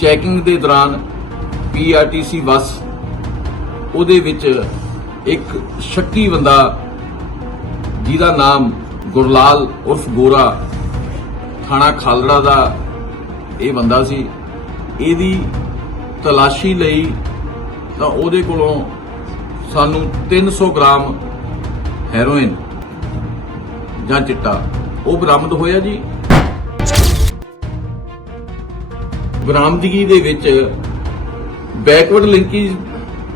Checking ਦੇ ਦੌਰਾਨ PRTC bus ਉਹਦੇ ਵਿੱਚ ਇੱਕ ਸ਼ੱਕੀ ਬੰਦਾ ਜਿਹਦਾ ਨਾਮ ਗੁਰਲਾਲ ਉਰਫ ਗੋਰਾ ਥਾਣਾ ਖਾਲੜਾ ਦਾ ਇਹ ਬੰਦਾ ਸੀ। ਇਹਦੀ ਤਲਾਸ਼ੀ ਲਈ ਤਾਂ ਉਹਦੇ ਕੋਲੋਂ ਸਾਨੂੰ 300 ਗ੍ਰਾਮ ਹੈਰੋਇਨ ਜਾਂ ਚਿੱਟਾ। ਉਹ ਬਰਾਮਦ ਹੋਇਆ ਜੀ। ਬਰਾਮਦਗੀ ਦੇ ਵਿੱਚ ਬੈਕਵਰਡ ਲਿੰਕੇਜ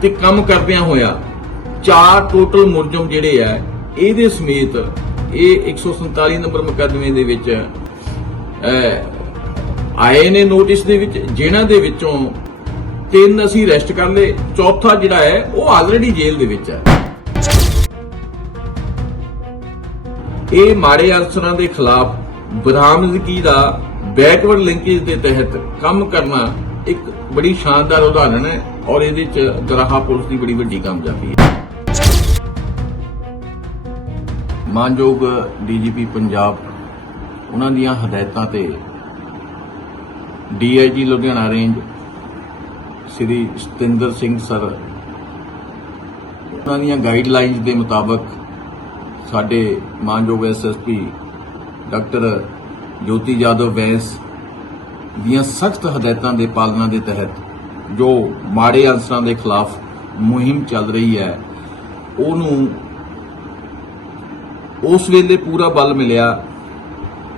ਤੇ ਕੰਮ ਕਰਦਿਆਂ ਹੋਇਆ ਚਾਰ ਟੋਟਲ ਮੁਲਜ਼ਮ ਜਿਹੜੇ ਆ, ਇਹਦੇ ਸਮੇਤ ਇਹ 147 ਨੰਬਰ ਮੁਕੱਦਮੇ ਦੇ ਵਿੱਚ ਆਏ ਨੇ ਨੋਟਿਸ ਦੇ ਵਿੱਚ, ਜਿਨ੍ਹਾਂ ਦੇ ਵਿੱਚੋਂ ਤਿੰਨ ਅਸੀਂ ਅਰੈਸਟ ਕਰ ਲਏ, ਚੌਥਾ ਜਿਹੜਾ ਹੈ, ਉਹ ਆਲਰੇਡੀ ਜੇਲ੍ਹ ਦੇ ਵਿੱਚ ਹੈ। ਇਹ ਮਾੜੇ ਅਨਸਰਾਂ ਦੇ ਖਿਲਾਫ ਬਰਾਮਦਗੀ ਦਾ ਬੈਕਵਰਡ ਲਿੰਕੇਜ ਦੇ ਤਹਿਤ ਕੰਮ ਕਰਨਾ ਇੱਕ ਬੜੀ ਸ਼ਾਨਦਾਰ ਉਦਾਹਰਣ ਹੈ ਔਰ ਇਹਦੇ ਚ ਗਰਾਹਾ ਪੁਲਿਸ ਦੀ ਬੜੀ ਵੱਡੀ ਕਾਮਯਾਬੀ ਹੈ। ਮਾਨਯੋਗ ਡੀਜੀਪੀ ਪੰਜਾਬ, ਉਹਨਾਂ ਦੀਆਂ ਹਦਾਇਤਾਂ ਤੇ DIG Ludhiana range Sri Satinder Singh sir, ਉਹਨਾਂ ਦੀਆਂ ਗਾਈਡਲਾਈਨਸ ਦੇ ਮੁਤਾਬਕ ਸਾਡੇ ਮਾਨਯੋਗ ਐਸਐਸਪੀ ਡਾਕਟਰ ਜੋਤੀ ਜਾਦਵ ਵੈਸ ਦੀਆਂ ਸਖਤ ਹਦਾਇਤਾਂ ਦੇ ਪਾਲਣਾ ਦੇ ਤਹਿਤ ਜੋ ਮਾੜੇ ਅਨਸਰਾਂ ਦੇ ਖਿਲਾਫ ਮੁਹਿੰਮ ਚੱਲ ਰਹੀ ਹੈ, ਉਹਨੂੰ ਉਸ ਵੇਲੇ ਪੂਰਾ ਬਲ ਮਿਲਿਆ,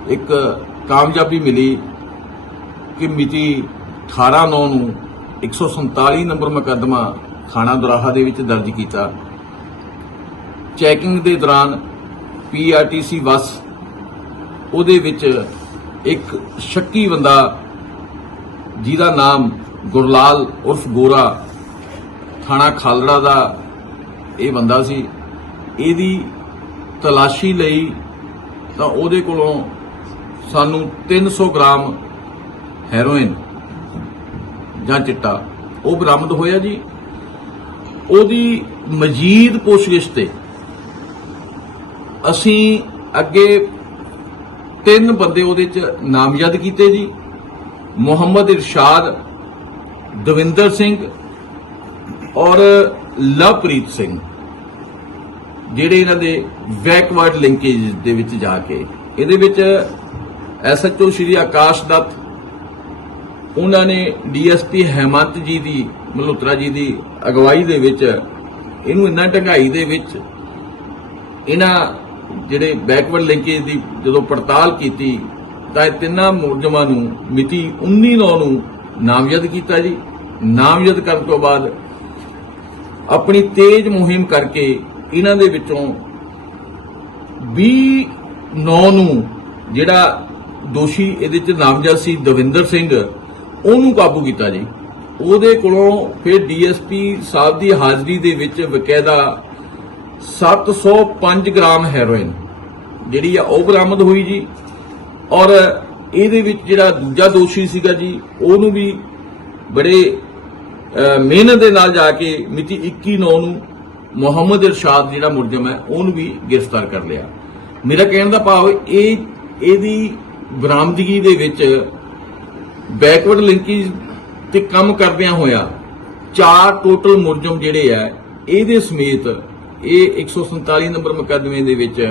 ਇੱਕ ਕਾਮਯਾਬੀ ਮਿਲੀ ਕਿ ਮਿਤੀ 18 9 ਨੂੰ 147 ਨੰਬਰ ਮੁਕੱਦਮਾ ਥਾਣਾ ਦੁਰਾਹਾ ਦੇ ਵਿੱਚ ਦਰਜ ਕੀਤਾ। ਚੈਕਿੰਗ ਦੇ ਦੌਰਾਨ ਪੀਆਰਟੀਸੀ ਬੱਸ ਉਹਦੇ ਵਿੱਚ ਇੱਕ ਸ਼ੱਕੀ ਬੰਦਾ, ਜਿਹਦਾ ਨਾਮ ਗੁਰਲਾਲ ਉਰਫ ਗੋਰਾ ਥਾਣਾ ਖਾਲੜਾ ਦਾ ਇਹ ਬੰਦਾ ਸੀ। ਇਹਦੀ ਤਲਾਸ਼ੀ ਲਈ ਤਾਂ ਉਹਦੇ ਕੋਲੋਂ ਸਾਨੂੰ 300 ਗ੍ਰਾਮ ਹੈਰੋਇਨ ਜਾਂ ਚਿੱਟਾ, ਉਹ ਬਰਾਮਦ ਹੋਇਆ ਜੀ। ਉਹਦੀ ਮਜੀਦ ਪੁੱਛਗਿੱਛ ਤੇ ਅਸੀਂ ਅੱਗੇ ਤਿੰਨ ਬੰਦੇ ਉਹਦੇ ਚ ਨਾਮਜ਼ਦ ਕੀਤੇ ਜੀ। ਮੁਹੰਮਦ ਇਰਸ਼ਾਦ, ਦਵਿੰਦਰ ਸਿੰਘ ਔਰ ਲਵਪ੍ਰੀਤ ਸਿੰਘ, ਜਿਹੜੇ ਇਹਨਾਂ ਦੇ ਬੈਕਵਰਡ ਲਿੰਕੇਜ ਦੇ ਵਿੱਚ ਜਾ ਕੇ। ਇਹਦੇ ਵਿੱਚ ਐਸਐਚਓ ਸ਼੍ਰੀ ਆਕਾਸ਼ ਦੱਤ, ਉਹਨਾਂ ਨੇ ਡੀਐਸਪੀ ਹੈਮੰਤ ਜੀ ਦੀ, ਮਲਹੋਤਰਾ ਜੀ ਦੀ ਅਗਵਾਈ ਦੇ ਵਿੱਚ, ਇਹਨੂੰ ਇੰਨਾ ਢੰਗਾਈ ਦੇ ਵਿੱਚ, ਇਹਨਾਂ ਜਿਹੜੇ ਬੈਕਵਰਡ ਲਿੰਕੇਜ ਦੀ ਜਦੋਂ ਪੜਤਾਲ ਕੀਤੀ, ਤਾਂ ਇਹ ਤਿੰਨਾਂ ਮੁਲਜ਼ਮਾਂ ਨੂੰ ਮਿਤੀ 19 ਨੌ ਨੂੰ ਨਾਮਜ਼ਦ ਕੀਤਾ ਜੀ। ਨਾਮਜ਼ਦ ਕਰਨ ਤੋਂ ਬਾਅਦ ਆਪਣੀ ਤੇਜ਼ ਮੁਹਿੰਮ ਕਰਕੇ ਇਹਨਾਂ ਦੇ ਵਿੱਚੋਂ 20 ਨੌ ਨੂੰ ਜਿਹੜਾ ਦੋਸ਼ੀ ਇਹਦੇ ਚ ਨਾਮਜ਼ਦ ਸੀ ਦਵਿੰਦਰ ਸਿੰਘ, ਉਹਨੂੰ ਕਾਬੂ ਕੀਤਾ ਜੀ। ਉਹਦੇ ਕੋਲੋਂ ਫਿਰ ਡੀਐਸਪੀ ਸਾਹਿਬ ਦੀ ਹਾਜ਼ਰੀ ਦੇ ਵਿੱਚ ਬਕਾਇਦਾ 705 ਗ੍ਰਾਮ ਹੈਰੋਇਨ, ਜਿਹੜੀ ਆ ਉਹ ਬਰਾਮਦ ਹੋਈ ਜੀ। ਔਰ ਇਹਦੇ ਵਿੱਚ ਜਿਹੜਾ ਦੂਜਾ ਦੋਸ਼ੀ ਸੀਗਾ ਜੀ, ਉਹਨੂੰ ਵੀ ਬੜੇ ਮਿਹਨਤ ਦੇ ਨਾਲ ਜਾ ਕੇ ਮਿਤੀ 21 ਨੌ ਨੂੰ ਮੁਹੰਮਦ ਇਰਸ਼ਾਦ ਜਿਹੜਾ ਮੁਲਜ਼ਮ ਹੈ, ਉਹਨੂੰ ਵੀ ਗ੍ਰਿਫਤਾਰ ਕਰ ਲਿਆ। ਮੇਰਾ ਕਹਿਣ ਦਾ ਭਾਵ ਇਹ, ਇਹਦੀ ਬਰਾਮਦਗੀ ਦੇ ਵਿੱਚ ਬੈਕਵਰਡ ਲਿੰਕੇਜ ਤੇ ਕੰਮ ਕਰਦਿਆਂ ਹੋਇਆ ਚਾਰ ਟੋਟਲ ਮੁਲਜ਼ਮ ਜਿਹੜੇ ਆ, ਇਹਦੇ ਸਮੇਤ ਇਹ 147 ਨੰਬਰ ਮੁਕੱਦਮੇ ਦੇ ਵਿੱਚ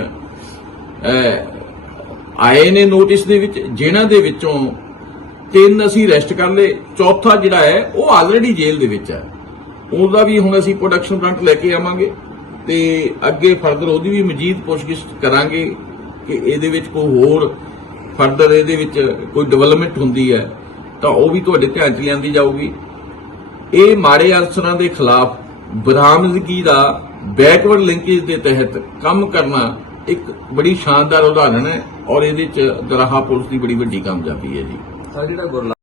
ਆਏ ਨੇ ਨੋਟਿਸ ਦੇ ਵਿੱਚ, ਜਿਨ੍ਹਾਂ ਦੇ ਵਿੱਚੋਂ ਤਿੰਨ ਅਸੀਂ ਅਰੈਸਟ ਕਰ ਲਏ, ਚੌਥਾ ਜਿਹੜਾ ਹੈ, ਉਹ ਆਲਰੇਡੀ ਜੇਲ੍ਹ ਦੇ ਵਿੱਚ ਹੈ। ਉਹਦਾ ਵੀ ਹੁਣ ਅਸੀਂ ਪ੍ਰੋਡਕਸ਼ਨ ਪਲਾਂਟ ਲੈ ਕੇ ਆਵਾਂਗੇ ਤੇ ਅੱਗੇ ਫਰਦਰ ਉਹਦੀ ਵੀ ਮਜੀਦ ਪੁੱਛਗਿੱਛ ਕਰਾਂਗੇ ਕਿ ਇਹਦੇ ਵਿੱਚ ਕੋਈ ਹੋਰ ਫਰਦਰ ਇਹਦੇ ਵਿੱਚ ਕੋਈ ਡਿਵੈਲਪਮੈਂਟ ਹੁੰਦੀ ਹੈ, ਤਾਂ ਉਹ ਵੀ ਤੁਹਾਡੇ ਧਿਆਨ 'ਚ ਲਿਆਂਦੀ ਜਾਊਗੀ। ਇਹ ਮਾੜੇ ਅਨਸਰਾਂ ਦੇ ਖਿਲਾਫ ਬਰਾਮਦਗੀ ਦਾ ਬੈਕਵਰਡ ਲਿੰਕੇਜ ਦੇ ਤਹਿਤ ਕੰਮ ਕਰਨਾ ਇੱਕ ਬੜੀ ਸ਼ਾਨਦਾਰ ਉਦਾਹਰਣ ਹੈ ਔਰ ਇਹਦੇ ਚ ਦਰਾਹਾ ਪੁਲਿਸ ਦੀ ਬੜੀ ਵੱਡੀ ਕਾਮਯਾਬੀ ਹੈ ਜੀ। ਸਰ ਜਿਹੜਾ